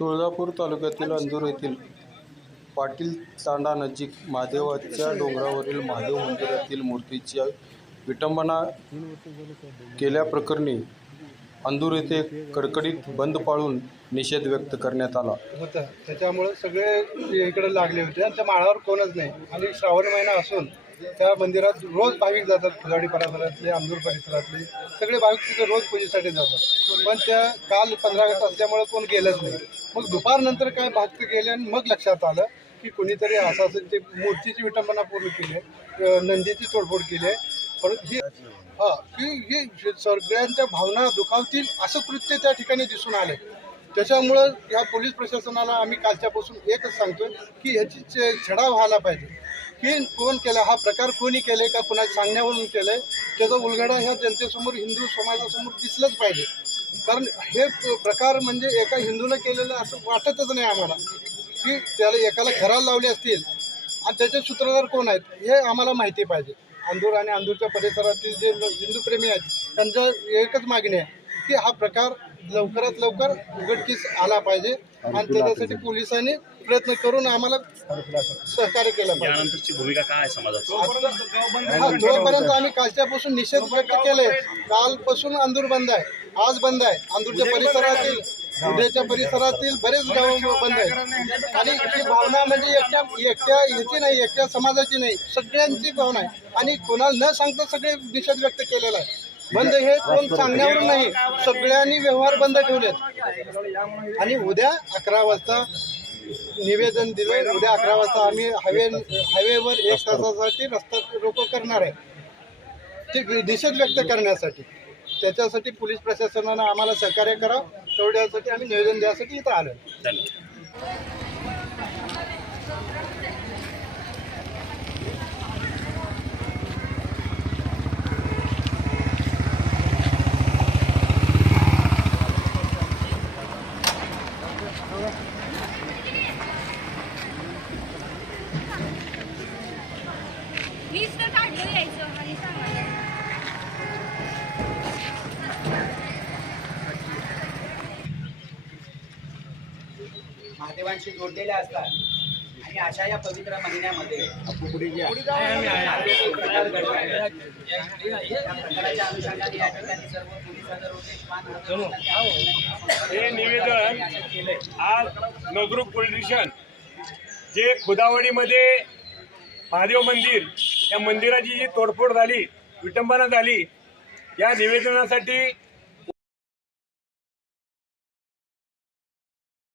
तुळजापूर तालुक्यातील अंजूर येथील पाटील तांडा नजीक महादेवाच्या डोंगरावरील महादेव मंदिरातील मूर्तीची विटंबना केल्याप्रकरणी अंदूर येथे कडकडीत बंद पाळून निषेध व्यक्त करण्यात आला. होता. त्याच्यामुळं सगळे इकडे लागले होते आणि त्या माळावर कोणच नाही. आणि श्रावण महिना असून त्या मंदिरात रोज भाविक जातात. फुलाडी परिसरातले आंदूर परिसरातले. सगळे भाविक तिथे रोज पूजेसाठी जातात. पण त्या काल पंधरा ऑगस्ट असल्यामुळं कोण गेलंच नाही. मग दुपारनंतर काय भक्त गेले आणि मग लक्षात आलं की कोणीतरी असं ते मूर्तीची विटंबना पूर्ण केली आहे नंदीची तोडफोड केली. आहे परत ही हा की हे सगळ्यांच्या भावना दुखावतील असं कृत्य त्या ठिकाणी दिसून आले. त्याच्यामुळं या पोलीस प्रशासनाला आम्ही कालच्यापासून एकच सांगतोय की ह्याची छडा व्हायला पाहिजे. की कोण केला हा प्रकार कोणी केले का कुणाच्या सांगण्यावरून केलंय त्याचा उलगडा ह्या जनतेसमोर हिंदू समाजासमोर दिसलंच पाहिजे. कारण हे प्रकार म्हणजे एका हिंदूनं केलेलं असं वाटतच नाही आम्हाला की त्याला एकाला घराला लावले असतील आणि त्याचे सूत्रधार कोण आहेत हे आम्हाला माहिती पाहिजे. अंदूर आणि अंदूरच्या परिसरातील जे लो- हिंदूप्रेमी आहेत त्यांचं एकच मागणी आहे की हा प्रकार लवकरात लवकर उघडकीस आला पाहिजे. आणि त्याच्यासाठी पोलिसांनी प्रयत्न करून आम्हाला सहकार्य केलं पाहिजे. यानंतरची भूमिका काय आहे समाजाची? जोपर्यंत आम्ही कालच्यापासून निषेध व्यक्त केले कालपासून अंदूर बंद आहे. आज बंद आहे. अंदूरच्या परिसरातील उद्याच्या परिसरातील बरेच गाव बंद आहेत. आणि ही भावना म्हणजे एकट्या एकट्या ह्याची नाही एकट्या समाजाची नाही सगळ्यांची भावना आहे. आणि कोणाला न सांगता सगळे निषेध व्यक्त केलेला आहे. बंद हे कोण सांगण्यावरून नाही. सगळ्यांनी व्यवहार बंद ठेवलेत. आणि उद्या अकरा वाजता निवेदन दिलं उद्या अकरा वाजता आम्ही हायवे हायवेवर एक तासासाठी रस्ता रोको करणार आहे. ते निषेध व्यक्त करण्यासाठी. त्याच्यासाठी पोलीस प्रशासनानं आम्हाला सहकार्य करावं. तेवढ्यासाठी आम्ही निवेदन द्यासाठी इथं आलो महादेवांशी जोडलेल्या असतात. आणि अशा या पवित्र महिन्यामध्ये अनुषंगाने या ठिकाणी सर्व पोलीस हजर होते श्वान हजर होते. हे निवेदन आज नगरुक पोलिटिशियन जे खुदावडीमध्ये महादेव मंदिर या मंदिराची जी तोडफोड झाली विटंबना झाली या निवेदनासाठी